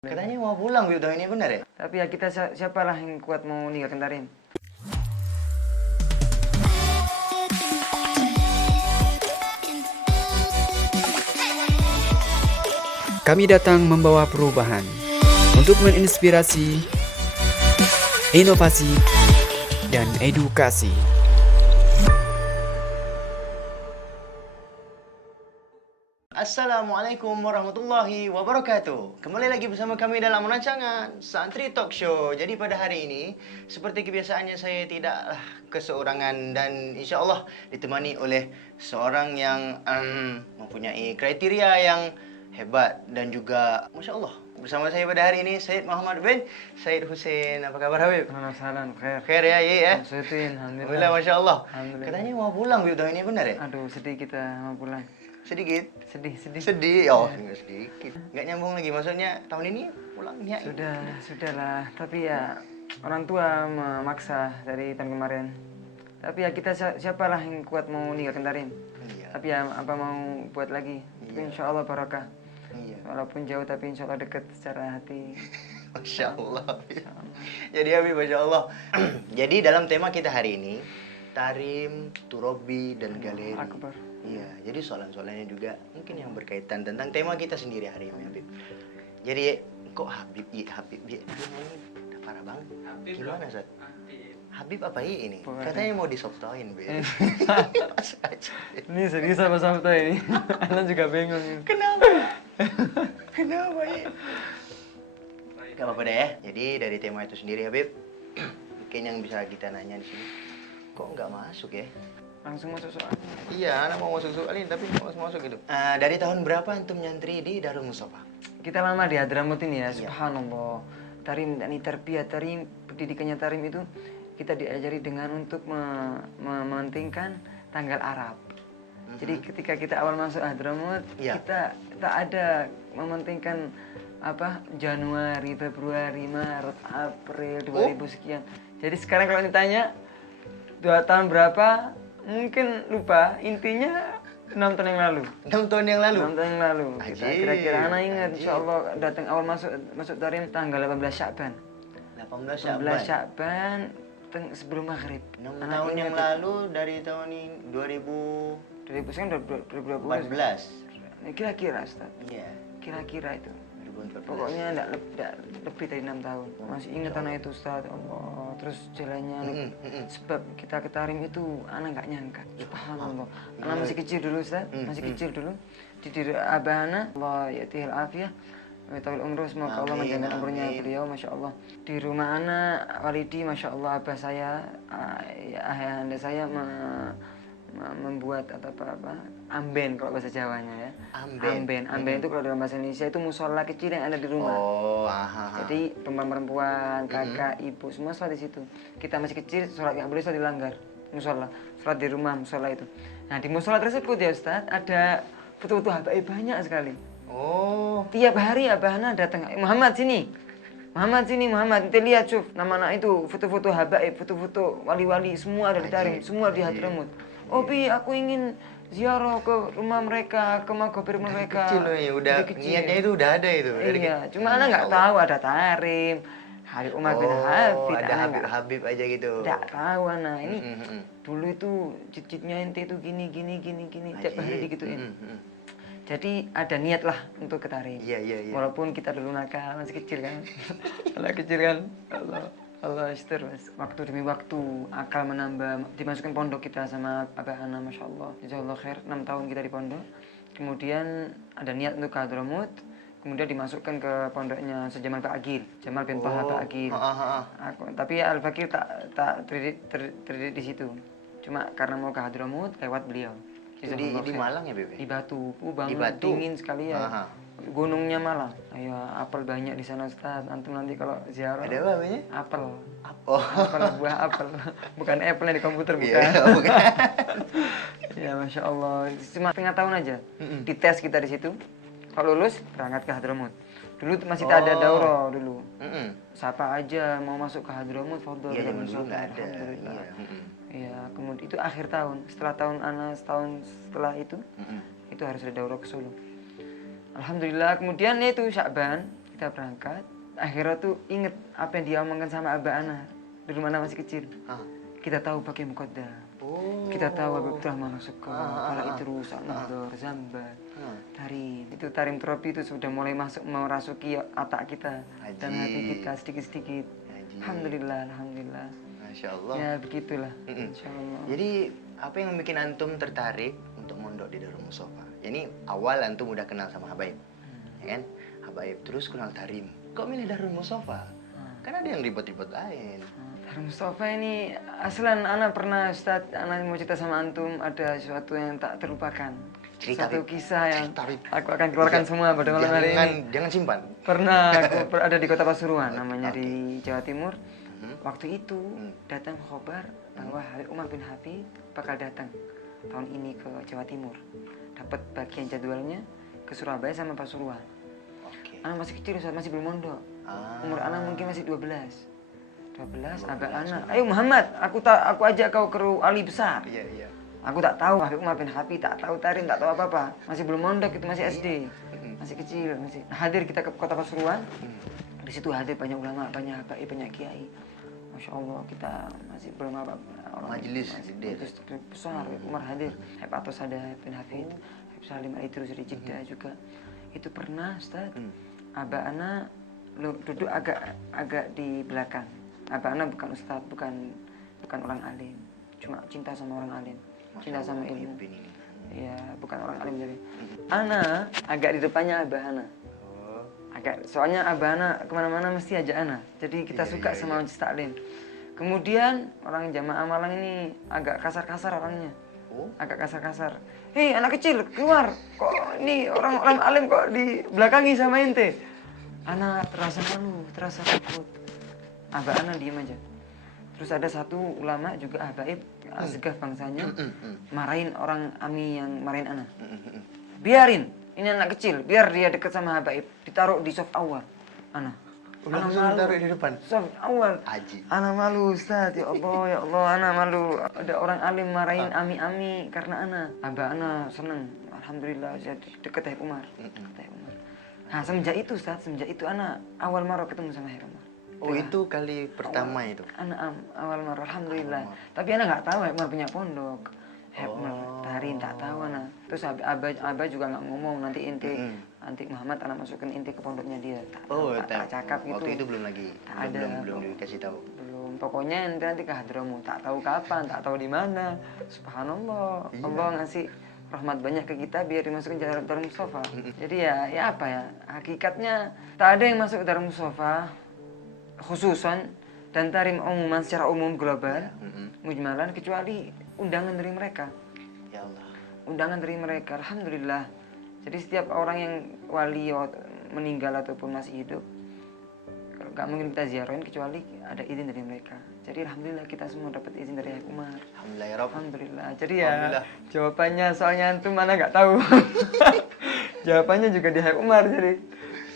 Katanya mau pulang Bib tahun ini, benar ya? Tapi ya kita siapalah yang kuat mau ninggalkan Tarim. Kami datang membawa perubahan untuk menginspirasi, inovasi, dan edukasi. Assalamualaikum warahmatullahi wabarakatuh. Kembali lagi bersama kami dalam rancangan Santri Talk Show. Jadi pada hari ini, seperti kebiasaannya saya tidaklah keseorangan dan insya Allah ditemani oleh seorang yang mempunyai kriteria yang hebat dan juga Masya Allah. Bersama saya pada hari ini Said Muhammad bin Said Hussein. Apa kabar Habib? Alhamdulillah, khair. Khair ya, ya. Syaitin, alhamdulillah. Alhamdulillah, Masya Allah. Alhamdulillah. Katanya mau pulang Bib tahun ini, benar ya? Aduh, sedih kita mau pulang. Sedikit. Sedih. Sedih, nggak sedikit. Nggak nyambung lagi, maksudnya tahun ini pulangnya. Sudahlah. Tapi ya orang tua memaksa dari tahun kemarin. Tapi ya kita siapalah yang kuat mau ninggalkan Tarim. Iya. Tapi ya apa mau buat lagi. Tapi Iya. insya Allah barakah. Iya. Walaupun jauh tapi insya Allah dekat secara hati. Masya Allah. Jadi Habib, Masya Allah. Jadi dalam tema kita hari ini, Tarim, Turobi, dan Galeri. Akbar. Iya, jadi soalan-soalannya juga mungkin yang berkaitan tentang tema kita sendiri hari ini, Habib. Jadi kok Habib, Habib, dia udah parah banget. Habib Gimana, dong. Sat? Habib apa ini? Bukan. Katanya mau disoftoin, Bib. Masa aja. Ini serius apa sampai ini? Anak juga bingung. Kenapa? Kenapa ya? Gak apa-apa deh ya. Jadi dari tema itu sendiri, Habib, mungkin yang bisa kita nanya di sini, kok nggak masuk ya? Langsung masuk soalnya. Iya, anak mau masuk soalin tapi nggak masuk gitu. Dari tahun berapa antum nyantri di Darul Mustafa? Kita lama di Hadramut ini ya, Iya. subhanallah. Tarim dan tarbiyah Tarim, pendidikannya Tarim itu kita diajari dengan untuk mementingkan tanggal Arab. Jadi ketika kita awal masuk Hadramut, Iya. kita ada mementingkan apa Januari, Februari, Maret, April 2000 sekian. Jadi sekarang kalau ditanya 2 tahun berapa, mungkin lupa. Intinya 6 tahun yang lalu. 6 tahun yang lalu? 6 tahun yang lalu. Kita Ajib, kira-kira anak ingat, ajib. insya Allah datang awal masuk Tarim tanggal 18 Sya'ban. 18 18 Sya'ban. Sya'ban sebelum maghrib. 6 Anak tahun yang ingat, lalu dari tahun ini 2000 sekarang 2020. 2014. Kira-kira Ustaz. Iya, Kira-kira itu. 2014. Pokoknya enggak lebih dari 6 tahun. Masih ingat anak itu Ustaz, Allah. Terus jalannya sebab kita ke Tarim itu anak nggak nyangka. Subhanallah. Anak masih kecil dulu Ustaz, masih kecil dulu. Di diri abah anak, Allah yatihil afiyah. Tawil umroh, semoga Allah Amin, menjaga umurnya amin. beliau, Masya Allah. Di rumah anak, Walidi, Masya Allah, abah saya, ayahanda saya membuat atau apa amben kalau bahasa Jawanya ya. Amben. Amben itu kalau dalam bahasa Indonesia itu musola kecil yang ada di rumah. Oh, aha. Jadi perempuan, kakak, ibu semua sholat di situ. Kita masih kecil, sholat nggak boleh sholat dilanggar. Musola, sholat di rumah musola itu. Nah di musola tersebut ya Ustadz ada foto-foto habaib banyak sekali. Oh, Tiap hari abahana datang, Muhammad sini. Muhammad, kita lihat Cuf, nama anak itu foto-foto habaib, foto-foto wali-wali semua ada di Tarim, semua di Hadramut. Oh Bi, aku ingin ziarah ke rumah mereka, ke magobir mereka. kecil loh ya, udah Dari kecil. niatnya itu udah ada itu. Iya, cuma anak Masya nggak Allah. tahu ada Tarim, hari Umar bin Hafid, ada anak nggak Habib aja gitu. nggak tahu anak ini. Mm-mm. Dulu itu cicitnya ente itu gini, tiap hari Ajib. digituin. Mm-mm. Jadi ada niat lah untuk ke Tarim. Iya. Walaupun kita dulu nakal, masih kecil kan. Anak kecil kan. Allah ister mas. Waktu demi waktu, akal menambah, dimasukkan pondok kita sama Abah Ana, Masya Allah. Jazakallah khair, 6 tahun kita di pondok. Kemudian ada niat untuk ke Hadramut. Kemudian dimasukkan ke pondoknya sejaman Pak Agil, Jamal bin Taha Pak Agil. Tapi Al-Fakir tak terdidik di situ. Cuma karena mau ke Hadramut, lewat beliau. Jadi Jazakallah di khair. Malang ya, Bebe? Di Batu, banget Di Batu? dingin sekali ya. Aha. Gunungnya Malang. Ayo, apel banyak di sana Ustaz. Antum nanti kalau ziarah. Ada apa namanya? Apel. Oh. Apel, buah apel. Bukan apple yang di komputer, bukan. Iya, bukan. Ya, Masya Allah. Cuma setengah tahun aja. Dites kita di situ. Kalau lulus, berangkat ke Hadramut. Dulu masih tak ada daurah dulu. Mm-mm. Siapa aja mau masuk ke Hadramut, fadhol. Iya, zaman dulu nggak ada. Alhamdulillah. Iya. Mm-mm. Iya, kemudian itu akhir tahun. Setelah tahun setahun setelah itu, Mm-mm. itu harus ada daurah ke Solo. Alhamdulillah, kemudian ya itu Sya'ban, kita berangkat, akhirnya tuh inget apa yang dia omongkan sama Abah Ana di rumah Ana masih kecil. Kita tahu pakai muqaddam. Kita tahu Habib telah masuk ke Fala Idrus, An-Nahdar, Zambar, Tarim. Itu Tarim Tropi itu sudah mulai merasuki otak kita dan hati kita sedikit-sedikit. Alhamdulillah. Masya Allah. Ya begitulah. Insya Allah. Jadi apa yang bikin antum tertarik untuk mondok di Darul Mustafa? Ini awal antum udah kenal sama Habaib, ya kan? Habaib terus kenal Tarim. Kok milih Darul Mustafa? Kan ada yang ribet-ribet lain. Darul Mustafa ini aslan ana pernah Ustaz, ana mau cerita sama antum ada sesuatu yang tak terlupakan. Satu kisah yang aku akan keluarkan semua pada malam hari ini. Jangan simpan. Pernah aku ada di kota Pasuruan, namanya di Jawa Timur. Waktu itu datang khabar bahwa Habib Umar bin Hafid bakal datang tahun ini ke Jawa Timur. Dapat bagian jadwalnya ke Surabaya sama Pasuruan. Anak masih kecil, masih belum mondok. Umur anak mungkin masih 12, Abah anak. Ayo Muhammad, aku ajak kau ke Ali besar. Iya. Aku tak tahu Habib Umar bin Hafid, tak tahu Tarim, tak tahu apa-apa. Masih belum mondok, itu masih SD. Masih kecil, masih. Hadir kita ke kota Pasuruan. Di situ hadir banyak ulama, banyak habaib, banyak kiai. Masya Allah, kita masih belum apa-apa. Majelis gede. Besar, Umar hadir. Habib Atos ada, bin Hafid, Habib Salim Al-Idrus dari Jeddah juga. Itu pernah, Ustaz. Abah Ana duduk agak di belakang. Abah Ana bukan Ustaz, bukan orang alim. Cuma cinta sama orang alim. Cinta sama ilmu. Ya, bukan orang alim jadi. Ana agak di depannya Abah Ana. Soalnya Abah Ana kemana-mana mesti ajak Ana. Jadi kita suka sama majelis taklim. Kemudian orang jamaah Malang ini agak kasar-kasar orangnya. Agak kasar-kasar. Hei anak kecil keluar. Kok ini orang alim kok di belakangi sama ente? Ana terasa malu, terasa takut. Abah Ana diem aja. Terus ada satu ulama juga habaib, segaf bangsanya, marahin orang Ami yang marahin Ana. Biarin, ini anak kecil, biar dia deket sama habaib, ditaruh di soft awal. Ana malu. Taruh di depan. Soft awal. Haji. Ana malu Ustaz, ya Allah, Ana malu. Ada orang alim marahin Ami karena Ana. Abah Ana seneng, alhamdulillah jadi deket Habib Umar. Nah semenjak itu Ustaz, Ana awal marah ketemu sama Habib Umar. Oh itu kali pertama itu? Ana awal marah, alhamdulillah. Tapi Ana nggak tahu Habib Umar punya pondok. Habib Umar Tarim tak tahu Ana. Terus Abah juga nggak ngomong nanti nanti Muhammad Ana masukin inti ke pondoknya dia. Tak cakap gitu. Waktu itu belum lagi. Belum dikasih tahu. Belum. Pokoknya nanti ke Hadramaut tak tahu kapan, tak tahu di mana. Subhanallah. Iya. Allah ngasih rahmat banyak ke kita biar dimasukin Darul Mustafa. Jadi ya apa ya? Hakikatnya tak ada yang masuk ke Darul Mustafa khususan dan Tarim umuman secara umum global mujmalan kecuali undangan dari mereka. Ya Allah. Undangan dari mereka, alhamdulillah. Jadi setiap orang yang wali meninggal ataupun masih hidup gak mungkin kita ziarahin kecuali ada izin dari mereka. Jadi alhamdulillah kita semua dapat izin dari Habib Umar. Alhamdulillah ya Rabb. Alhamdulillah. Jadi ya jawabannya soalnya antum mana nggak tahu. Jawabannya juga di Habib Umar jadi.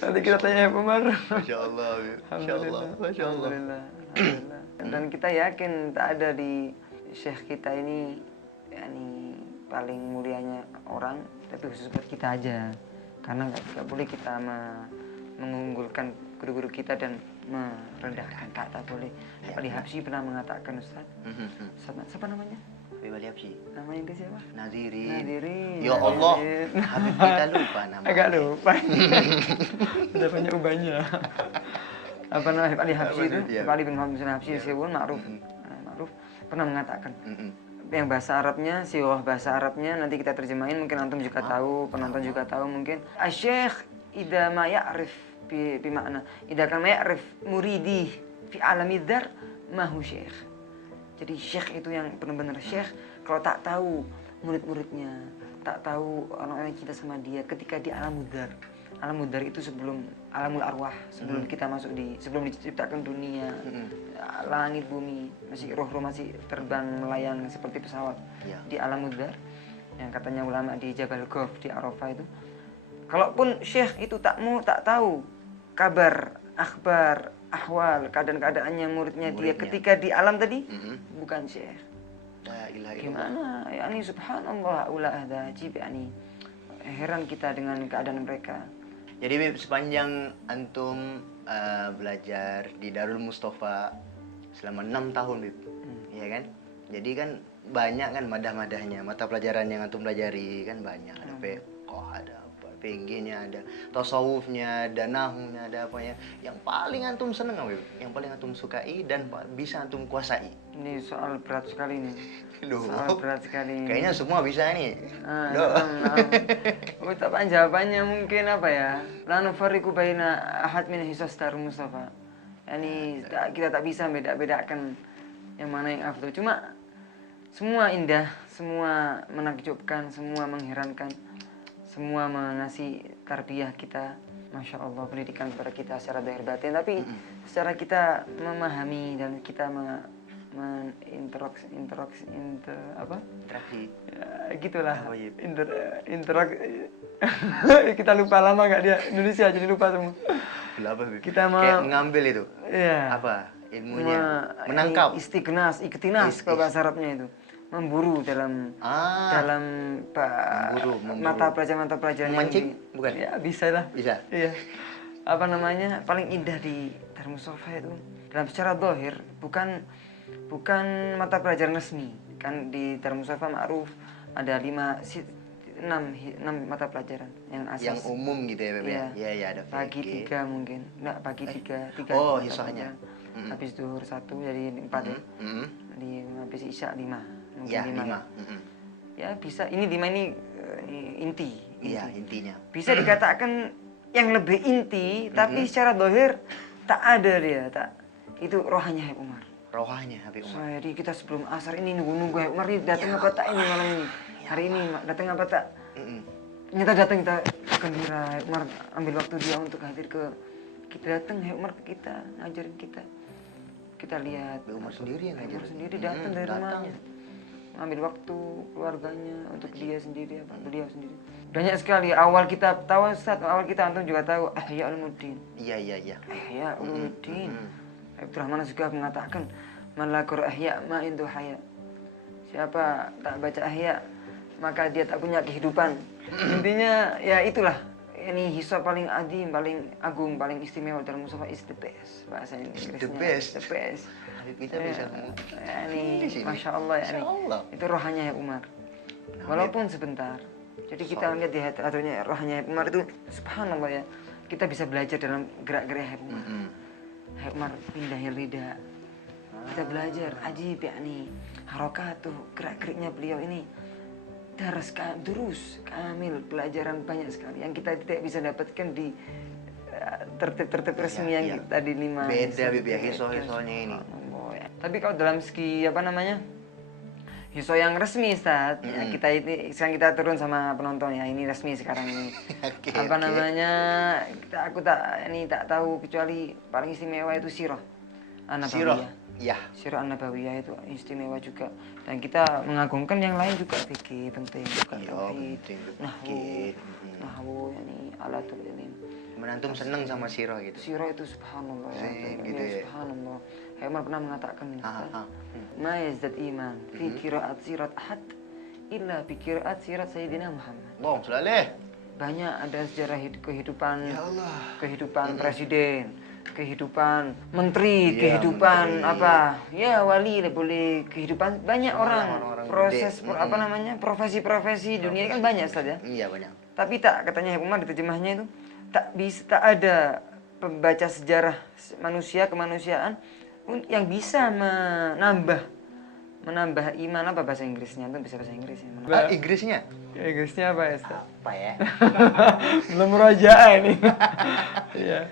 Nanti kita tanya Habib Umar. Masya Allah. Masya Allah. Alhamdulillah. Dan kita yakin tak ada di Syekh kita ini paling mulianya orang, tapi khusus buat kita aja. Karena nggak boleh kita mengunggulkan guru-guru kita dan merendahkan, tak boleh. Ali Habsyi pernah mengatakan Ustaz, siapa namanya? Habib Ali Habsyi. Namanya itu siapa? Nazirin. Ya Allah, Habib kita lupa namanya. Agak lupa. Udah banyak ubahnya. Apa nama Habib Ali Habsyi itu? Habib Ali bin Muhammad bin Habsyi, Sihun Ma'ruf pernah mengatakan. Yang bahasa Arabnya, sirah bahasa Arabnya nanti kita terjemahin, mungkin antum juga tahu, penonton juga tahu mungkin. Asy-syekh idza ma ya'rif bi makna idza kan ma ya'rif muridi fi alami dzar ma hu syekh. Jadi syekh itu yang benar-benar syekh kalau tak tahu murid-muridnya, tak tahu orang-orang yang cinta sama dia ketika di alam dzar. Alam dzar itu sebelum alamul arwah, sebelum kita masuk sebelum diciptakan dunia, langit bumi, masih roh-roh masih terbang melayang seperti pesawat di alam dzar. Yang katanya ulama di Jabal Ghaf di Arafah itu. Kalaupun syekh itu tak tahu kabar, akhbar, ahwal, keadaan-keadaannya muridnya dia ketika di alam tadi, bukan syekh. Gimana? Subhanallah, ula ada ajib heran kita dengan keadaan mereka. Jadi Bib, sepanjang antum belajar di Darul Mustafa selama 6 tahun Bib, ya kan? Jadi kan banyak kan madah-madahnya, mata pelajaran yang antum pelajari kan banyak. Ada fiqh, ada apa, PG-nya, ada tasawufnya, ada nahwunya, ada apanya. Yang paling antum seneng apa Bib? Yang paling antum sukai dan bisa antum kuasai? Ini soal berat sekali nih. Loh, Soal berat sekali. kayaknya semua bisa nih. Loh. Ucapan jawabannya mungkin apa ya? La nufarriqu baina ahad min hisas Darul Mustafa. Kita tak bisa beda-bedakan yang mana yang afdal. Cuma semua indah, semua menakjubkan, semua mengherankan, semua mengasih tarbiyah kita. Masya Allah, pendidikan kepada kita secara zahir batin. Tapi secara kita memahami dan kita interaksi ya, gitulah. Oh, iya. Kita lupa lama nggak dia Indonesia jadi lupa semua. Apa Bib? Kita kayak mengambil itu. Iya. Apa ilmunya? Menangkap. Iktinas kalau bahasa Arabnya itu. Memburu dalam memburu. mata pelajaran Memancing? Bukan? Ya, bisa lah. Bisa. Iya. Apa namanya? Paling indah di Darul Mustafa itu dalam secara zahir bukan mata pelajaran resmi. Kan di Darul Mustafa ma'ruf ada 6 mata pelajaran yang asas. Yang umum gitu ya Beb ya? Iya. Iya, ada Pagi fikih. 3 mungkin. Enggak, pagi 3. Oh, mata hisahnya. pelajaran. Habis zuhur 1 jadi 4 ya. Habis isya 5. Mungkin Iya, 5. 5. Ya bisa. Ini 5 ini inti. Iya, intinya. Bisa dikatakan yang lebih inti, tapi secara zahir tak ada dia, tak. Itu rohanya Habib Umar. Rohanya Habib Umar. Jadi kita sebelum asar ini nunggu Habib Umar ini datang apa tak ini malam ini. Hari ini datang apa tak? Ternyata datang, kita gembira. Habib Umar ambil waktu dia untuk hadir ke kita, datang Habib Umar ke kita, ngajarin kita. Kita lihat Habib Umar sendiri yang Habib ngajarin. Umar sendiri datang dari rumahnya. Ambil waktu keluarganya untuk dia sendiri, apa beliau sendiri. Banyak sekali. Awal kita tahu Ustaz, awal kita antum juga tahu Ihya Ulumuddin. Iya. Ihya Ulumuddin. Abdurrahman juga mengatakan man la qara ihya ma indu haya. Siapa tak baca ihya maka dia tak punya kehidupan. Intinya ya itulah. Ini hisab paling adim, paling agung, paling istimewa dalam Mustafa is the best. Bahasa Inggrisnya. The best. The best. Habib kita bisa ngomong. Ini Masya Allah ya. Itu rohanya Habib Umar. Walaupun sebentar. Jadi kita lihat di hatinya rohanya Habib Umar itu subhanallah ya. Kita bisa belajar dalam gerak-gerik Habib Umar. Habib Umar pindahnya lidah. Kita belajar ajib ya nih. Harokatuh, gerak-geriknya beliau ini. Durus kamil, pelajaran banyak sekali yang kita tidak bisa dapatkan di tertib resmi yang tadi 5. Beda Bib ya hisoh-hisohnya ini. Tapi kalau dalam segi apa namanya hisoh yang resmi Ustaz, ya, kita ini sekarang kita turun sama penonton ya, ini resmi sekarang ini. Namanya aku tak tahu kecuali paling istimewa itu sirah An-Nabawiyah. Iya. Sirah An-Nabawiyah itu istimewa juga, dan kita mengagungkan yang lain juga. Fikih penting juga, tauhid, nahwu yani alatul ilm. Menantum seneng sama sirah gitu. Sirah itu subhanallah ya. Gitu ya. Subhanallah. Umar pernah mengatakan ma yazdad iman fi qiraat sirat ahad illa bi qiraat sirat Sayyidina Muhammad. Bong, selalu. Banyak ada sejarah kehidupan. Ya Allah. Kehidupan presiden, kehidupan menteri, Iya, kehidupan menteri. apa? Ya wali boleh, kehidupan banyak orang proses gede. apa namanya? Profesi-profesi dunia kan banyak Ustaz ya. Iya banyak. Tapi tak, katanya Habib Umar di terjemahnya itu tak ada pembaca sejarah manusia kemanusiaan yang bisa menambah iman. Apa bahasa Inggrisnya? Itu bisa bahasa Inggris ya. Inggrisnya? Inggrisnya apa ya Ustaz? Apa ya? Belum merajaah ini. Iya.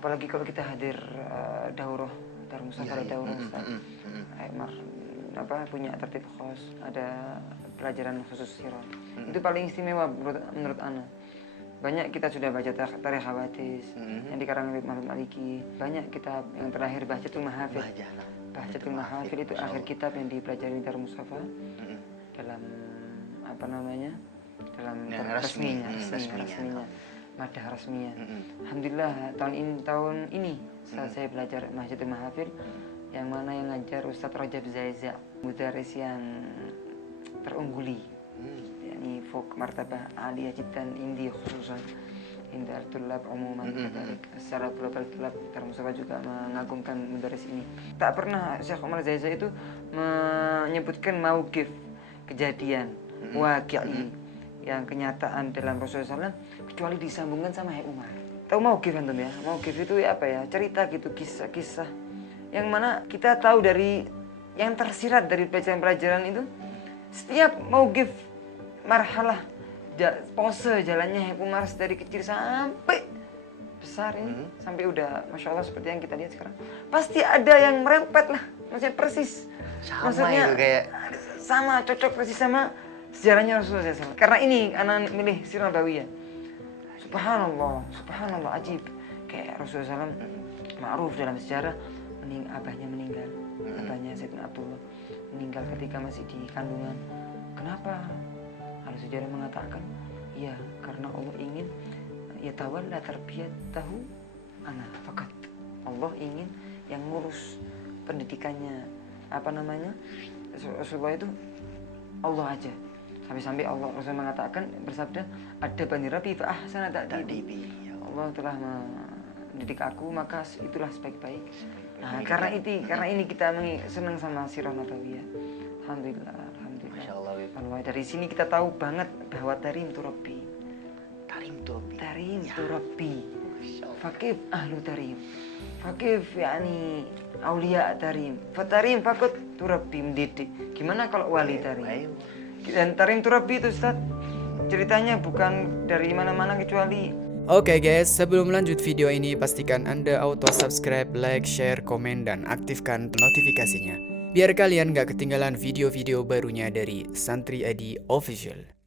Apalagi kalau kita hadir daurah Darul Mustafa daurah Ustaz. Umar punya tertib khos, ada pelajaran khusus sirah. Itu paling istimewa menurut ana. Banyak kita sudah baca Tarikh Hawadits yang dikarang oleh Muhammad Maliki. Banyak kitab yang terakhir Bahjatul Mahafil. Bahjatul Mahafil itu akhir kitab yang dipelajari Darul Mustafa dalam apa namanya? Dalam resminya. Madah resminya. Alhamdulillah tahun ini saat saya belajar Bahjatul Mahafil, yang mana yang ngajar Ustadz Rajab Zaiza, mudaris yang terungguli. Yani fok martabah aliyah jiddan indi khususan, indah tulab umuman secara tulab Mustafa juga mengagungkan mudaris ini. Tak pernah Syekh Omar Zaisa itu menyebutkan mauqif kejadian waqi'i yang kenyataan dalam Rasulullah SAW kecuali disambungkan sama Umar. Tahu mauqif antum ya? Mauqif itu ya apa ya? Cerita gitu, kisah-kisah yang mana kita tahu dari yang tersirat dari pelajaran-pelajaran itu. Setiap mauqif marhalah pose jalannya Umar dari kecil sampai besar ini, sampai udah Masya Allah seperti yang kita lihat sekarang, pasti ada yang merempet lah, maksudnya persis, maksudnya itu kayak sama, cocok persis sama sejarahnya Rasulullah SAW. Karena ini anak milih Sirah Nabawiyah, subhanallah ajib, kayak Rasulullah SAW ma'ruf dalam sejarah abahnya meninggal, abahnya Sayyidina Abdullah meninggal ketika masih di kandungan. Kenapa? Ahli sejarah mengatakan, ya karena Allah ingin ya tawalla tarbiyatahu ana fakat. Allah ingin yang ngurus pendidikannya, apa namanya, Rasulullah itu Allah aja. Sampai-sampai Allah Rasul mengatakan, bersabda, ada bani Rabbi fa ahsana ta'dibi. Allah telah mendidik aku, maka itulah sebaik-baik. Nah, karena ini kita senang sama Sirah Nabawiyah. Alhamdulillah. Masya Allah. Dari sini kita tahu banget bahwa tarim tu Rabbi. Fakif ahlu tarim. Fakif yani aulia tarim. Fatarim fakut tu Rabbi, mendidik. Gimana kalau wali tarim? Dan tarim tu Rabbi itu Ustaz, ceritanya bukan dari mana-mana kecuali. Oke guys, sebelum lanjut video ini pastikan Anda auto subscribe, like, share, komen, dan aktifkan notifikasinya biar kalian gak ketinggalan video-video barunya dari Santri ID Official.